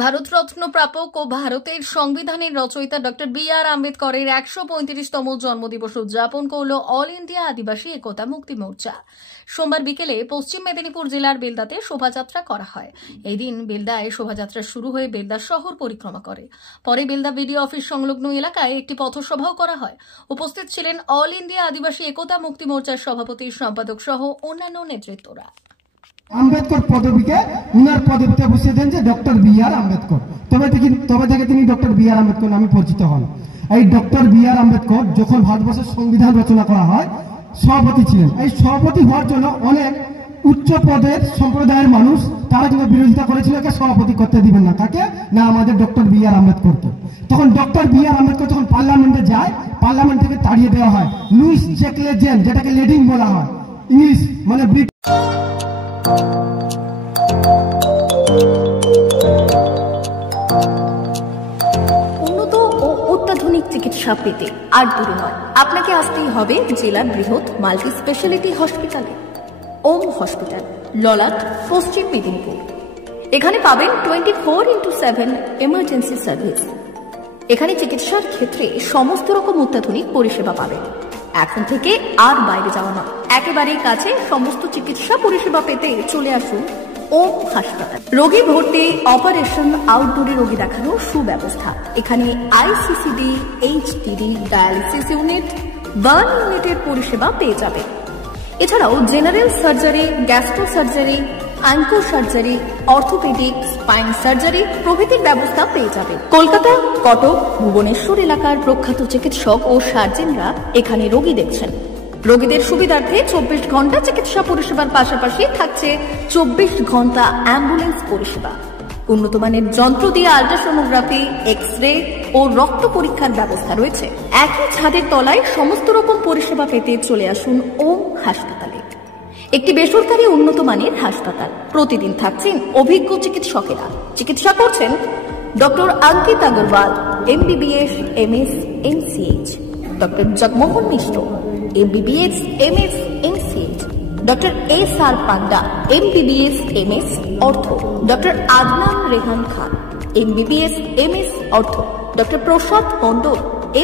ভারতরত্ন প্রাপক ও ভারতের সংবিধানের রচয়িতা ডক্টর বি.আর. আম্বেদকরের ১৩৫তম জন্মদিবস উদযাপন করল অল ইন্ডিয়া আদিবাসী একতা মুক্তি মোর্চা। সোমবার বিকেলে পশ্চিম মেদিনীপুর জেলার বেলদাতে শোভাযাত্রা করা হয়। এই দিন বেলদায় শোভাযাত্রা শুরু হয়ে বেলদা শহর পরিক্রমা করে। পরে বেলদা বিডিও অফিস সংলগ্ন এলাকায় একটি পথসভাও করা হয়। উপস্থিত ছিলেন অল ইন্ডিয়া আদিবাসী একতা মুক্তি মোর্চার সভাপতি, সম্পাদক সহ অন্যান্য নেতৃত্বরা। আম্বেদকর পদবীকে উনার পদবিতে বসিয়ে দেন যে ডক্টর বি.আর. আম্বেদকর। তবে থেকে তিনি ডক্টর বি.আর. আম্বেদকর নামে পরিচিত হন। এই ডক্টর বি.আর. আম্বেদকর যখন ভারতবর্ষের সংবিধান রচনা করা হয় সভাপতি ছিলেন। এই সভাপতি হওয়ার জন্য অনেক উচ্চ পদের সম্প্রদায়ের মানুষ তারা কিন্তু বিরোধিতা করেছিল, সভাপতি করতে দিবেন না কাকে, না আমাদের ডক্টর বি.আর. আম্বেদকরকে। তখন ডক্টর বি.আর. আম্বেদকর যখন পার্লামেন্টে যায়, পার্লামেন্ট থেকে তাড়িয়ে দেওয়া হয়। লুইস চেকলেজেন, যেটাকে লেডিং বলা হয় ইংলিশ মানে উন্নত ও অত্যাধুনিক চিকিৎসা পেতে আর দূরে নয়, আপনাকে আসতেই হবে জেলার বৃহৎ মাল্টি স্পেশালিটি হসপিটালে। ওম হসপিটাল, ললাট, পশ্চিম মেদিনীপুর। এখানে পাবেন 24x7 এমার্জেন্সি সার্ভিস। এখানে চিকিৎসার ক্ষেত্রে সমস্ত রকম অত্যাধুনিক পরিষেবা পাবেন। এখন থেকে আর বাইরে যাওয়া নয়, একেবারেই কাছে সমস্ত চিকিৎসা পরিষেবা পেতে চলে আসুন ওম হাসপাতাল। রোগী ভর্তি, অপারেশন, আউটডোরে রোগী দেখানোর সুব্যবস্থা। এখানে ICCD, HDD, dialysis unit, burn ইউনিটের পরিষেবা পেয়ে যাবে। এছাড়াও general surgery, gastro surgery, onco surgery, orthopaedic, spine surgery প্রভৃতির ব্যবস্থা পেয়ে যাবে। কলকাতা, কটক, ভুবনেশ্বর এলাকার প্রখ্যাত চিকিৎসক ও সার্জেনরা এখানে রোগী দেখছেন। রোগীদের সুবিধার্থে 24 ঘন্টা চিকিৎসা পরিষেবার পাশাপাশি থাকছে 24 ঘন্টা অ্যাম্বুলেন্স পরিষেবা। উন্নত মানের যন্ত্র দিয়ে আল্ট্রাসোনোগ্রাফি, এক্স-রে ও রক্ত পরীক্ষার ব্যবস্থা রয়েছে। একই ছাদের তলায় সমস্ত রকম পরিষেবা পেতে চলে আসুন ওম হাসপাতালে। একটি বেসরকারি উন্নত মানের হাসপাতাল। প্রতিদিন থাকছেন অভিজ্ঞ চিকিৎসকেরা। চিকিৎসা করছেন doctor Ankit Agarwal, MBBS, MS, MCH, doctor Jagmohan Mishra, MBBS, MS, MCH, doctor S.R. Panda, MBBS, MS, ortho, doctor Adnan Rehan Khan, MBBS, MS, ortho, doctor Prasad Mandal,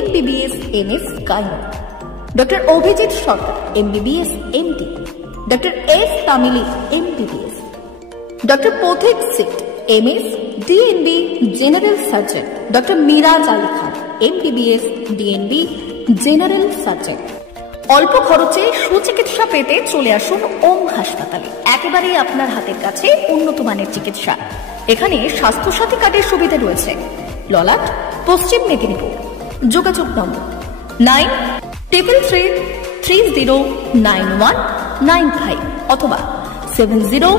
MBBS, MS, gynae, doctor Abhijit Sarkar, MBBS, MD, doctor S. Tamili, MBBS, doctor Pathik Sit, MS, DNB, general surgeon, doctor Miraj Ali Khan, MBBS, DNB, general surgeon. অল্প খরচে সুচিকিৎসা পেতে চলে আসুন ওম হাসপাতালে। একেবারেই আপনার হাতের কাছে উন্নত মানের চিকিৎসা। এখানে স্বাস্থ্যসাথী কার্ডের সুবিধা রয়েছে। ললাট, পশ্চিম মেদিনীপুর। যোগাযোগ নম্বর 9333309195 অথবা 70